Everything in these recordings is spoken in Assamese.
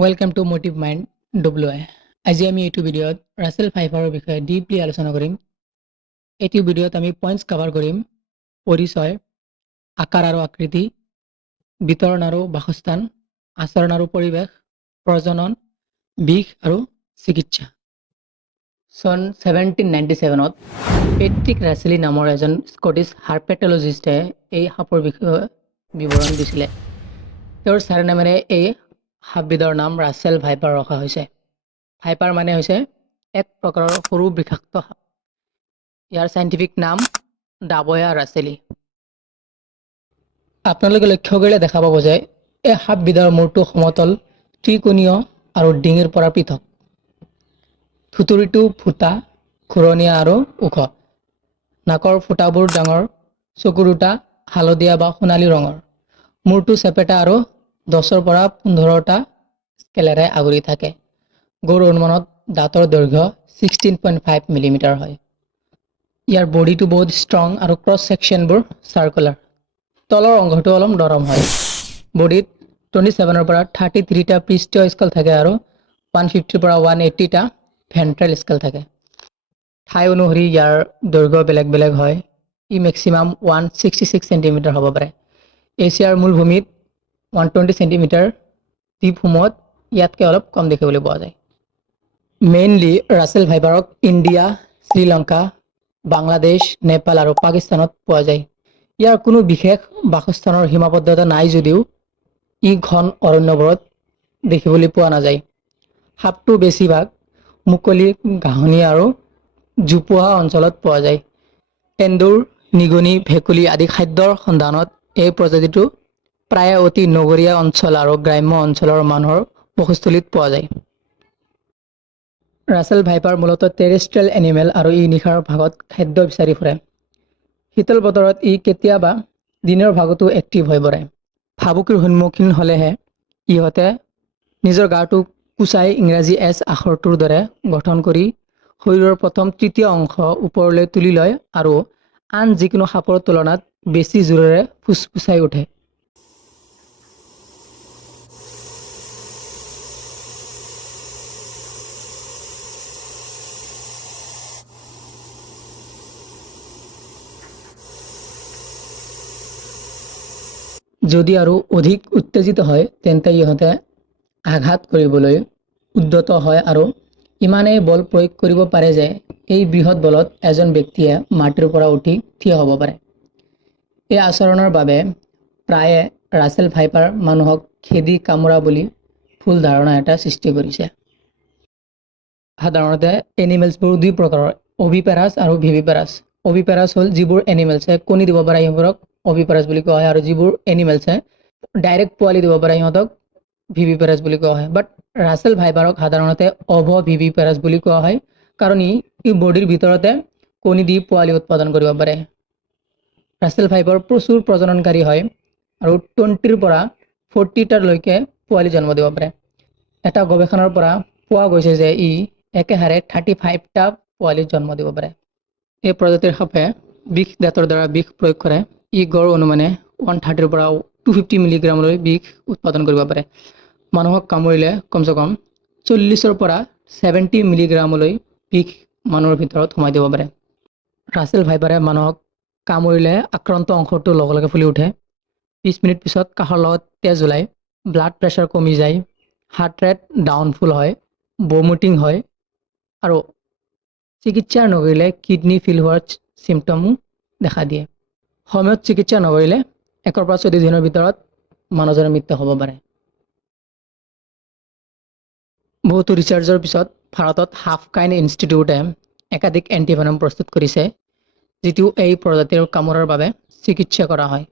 Welcome to motive mind WI। আজি আমি এইটো ভিডিঅ'ত ৰাছেল ফাইবাৰৰ বিষয়ে ডিপলি আলোচনা কৰিম। এইটো ভিডিঅ'ত আমি পইণ্টছ কভাৰ কৰিম: পৰিচয়, আকাৰ আৰু আকৃতি, বিতৰণ আৰু বাসস্থান, আচৰণ আৰু পৰিৱেশ, প্ৰজনন, বিষ আৰু চিকিৎসা। চন 1797ত পেট্ৰিক ৰাছেলি নামৰ এজন স্কটিছ হাৰ্পেটলজিষ্টে এই সাপৰ বিষয়ে বিৱৰণ দিছিলে। তেওঁৰ চাৰিনামেৰে এই সাপবিধৰ নাম ৰাছেল ভাইপাৰ ৰখা হৈছে। ভাইপাৰ মানে হৈছে এক প্ৰকাৰৰ সৰু বিষাক্ত সাপ। ইয়াৰ চাইণ্টিফিক নাম ডাবয়া ৰাছেলি। আপোনালোকে লক্ষ্য কৰিলে দেখা পাব যে এই সাপবিধৰ মূৰটো সমতল, ত্ৰিকোণীয় আৰু ডিঙিৰ পৰা পৃথক। থুতুৰিটো ফুটা, ঘূৰণীয়া আৰু ওখ। নাকৰ ফুটাবোৰ ডাঙৰ, চকু দুটা হালধীয়া বা সোণালী ৰঙৰ। মূৰটো চেপেটা আৰু 10ৰ পৰা 15টা স্কেলেৰে আগুৰি থাকে। গড় অনুমানত দাঁতৰ দৈৰ্ঘ্য 16.5 মিলিমিটাৰ হয়। ইয়াৰ বডিটো বহুত ষ্ট্ৰং আৰু ক্ৰছ ছেকশ্যনবোৰ চাৰ্কুলাৰ। তলৰ অংশটো অলপ নৰম হয়। বডিত 27ৰ পৰা 33টা পৃষ্ঠীয় স্কেল থাকে আৰু 150ৰ পৰা 180টা ভেন্ট্ৰেল স্কেল থাকে। ঠাই অনুসৰি ইয়াৰ দৈৰ্ঘ্য বেলেগ বেলেগ হয়। ই মেক্সিমাম 166 চেণ্টিমিটাৰ হ'ব পাৰে। এছিয়াৰ মূল ভূমিত 120 চেণ্টিমিটাৰ, দ্বীপসমূহত ইয়াতকৈ অলপ কম দেখিবলৈ পোৱা যায়। মেইনলি ৰাছেল ভাইপাৰক ইণ্ডিয়া, শ্ৰীলংকা, বাংলাদেশ, নেপাল আৰু পাকিস্তানত পোৱা যায়। ইয়াৰ কোনো বিশেষ বাসস্থানৰ সীমাবদ্ধতা নাই যদিও ই ঘন অৰণ্যবোৰত দেখিবলৈ পোৱা নাযায়। সাপটো বেছিভাগ মুকলি ঘাঁহনি আৰু জোপোহা অঞ্চলত পোৱা যায়। এন্দুৰ, নিগনি, ভেকুলী আদি খাদ্যৰ সন্ধানত এই প্ৰজাতিটো প্ৰায়ে অতি নগৰীয়া অঞ্চল আৰু গ্ৰাম্য অঞ্চলৰ মানুহৰ বসস্থলীত পোৱা যায়। ৰাছেল ভাইপাৰ মূলতঃ টেৰেষ্ট্ৰিয়েল এনিমেল আৰু ই নিশাৰ ভাগত খাদ্য বিচাৰি ফুৰে। শীতল বতৰত ই কেতিয়াবা দিনৰ ভাগতো এক্টিভ হৈ পৰে। ভাবুকিৰ সন্মুখীন হ'লেহে ইহঁতে নিজৰ গাটো কুচাই ইংৰাজী এছ আখৰটোৰ দৰে গঠন কৰি শৰীৰৰ প্ৰথম তৃতীয় অংশ ওপৰলৈ তুলি লয় আৰু আন যিকোনো সাপৰ তুলনাত বেছি জোৰেৰে ফুচফুচাই উঠে। যদি আৰু অধিক উত্তেজিত হয় তেন্তে ইহঁতে আঘাত কৰিবলৈ উদ্যত হয় আৰু ইমানেই বল প্ৰয়োগ কৰিব পাৰে যে এই বৃহৎ বলত এজন ব্যক্তিয়ে মাটিৰ পৰা উঠি থিয় হ'ব পাৰে। এই আচৰণৰ বাবে প্ৰায়ে ৰাছেল ভাইপাৰ মানুহক খেদি কামোৰা বুলি ভুল ধাৰণা এটা সৃষ্টি কৰিছে। সাধাৰণতে এনিমেলছবোৰ দুই প্ৰকাৰৰ: অভিপেৰাছ আৰু ভিভিপেৰাছ। অভিপেৰাছ হ'ল যিবোৰ এনিমেলছে কণী দিব পাৰে, সিহঁতক অভিপেৰাছ বুলি কোৱা হয়, আৰু যিবোৰ এনিমেলছে ডাইৰেক্ট পোৱালি দিব পাৰে সিহঁতক ভিভিপেৰাছ বুলি কোৱা হয়। বাট ৰাছেল ভাইপাৰক সাধাৰণতে অভিভিপেৰাছ বুলি কোৱা হয়, কাৰণ ই বডিৰ ভিতৰতে কণী দি পোৱালি উৎপাদন কৰিব পাৰে। ৰাছেল ভাইপাৰ প্ৰচুৰ প্ৰজননকাৰী হয় আৰু 20ৰ পৰা 40টালৈকে পোৱালি জন্ম দিব পাৰে। এটা গৱেষণাৰ পৰা পোৱা গৈছে যে ই একেহাৰে 35টা পোৱালি জন্ম দিব পাৰে। এই প্ৰজাতিৰ সাপে বিষ দাঁতৰ দ্বাৰা বিষ প্ৰয়োগ কৰে। ই গড় অনুমানে 130ৰ পৰা 250 মিলিগ্ৰামলৈ বিষ উৎপাদন কৰিব পাৰে। মানুহক কামুৰিলে কমচে কম 40ৰ পৰা 70 মিলিগ্ৰামলৈ বিষ মানুহৰ ভিতৰত সোমাই দিব পাৰে। ৰাছেল ভাইপাৰে মানুহক কামুৰিলে আক্ৰান্ত অংশটো লগে লগে ফুলি উঠে। 20 মিনিট পিছত কাষৰ লগত তেজ ওলায়, ব্লাড প্ৰেছাৰ কমি যায়, হাৰ্ট ৰেট ডাউনফুল হয়, বমিটিং হয় আৰু চিকিৎসা নকৰিলে কিডনী ফেইল হোৱাৰ চিম্পটমো দেখা দিয়ে। সময়ত চিকিৎসা নকৰিলে 1ৰ পৰা 14 দিনৰ ভিতৰত মানুহজনৰ মৃত্যু হ'ব পাৰে। বহুতো ৰিচাৰ্চৰ পিছত ভাৰতত হাফকাইন ইনষ্টিটিউটে একাধিক এণ্টিভেনম প্ৰস্তুত কৰিছে, যিটো এই প্ৰজাতিৰ কামোৰাৰ বাবে চিকিৎসা কৰা হয়।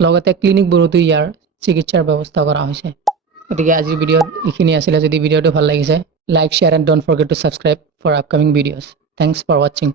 লগতে ক্লিনিকবোৰতো ইয়াৰ চিকিৎসাৰ ব্যৱস্থা কৰা হৈছে। গতিকে আজিৰ ভিডিঅ'ত এইখিনি আছিলে। যদি ভিডিঅ'টো ভাল লাগিছে, like, share and don't forget to subscribe for upcoming videos. Thanks for ৱাচিং।